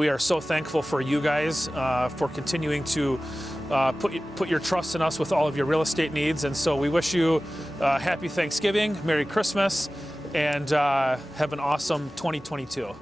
We are so thankful for you guys for continuing to put your trust in us with all of your real estate needs. And so we wish you happy Thanksgiving, Merry Christmas, and have an awesome 2022.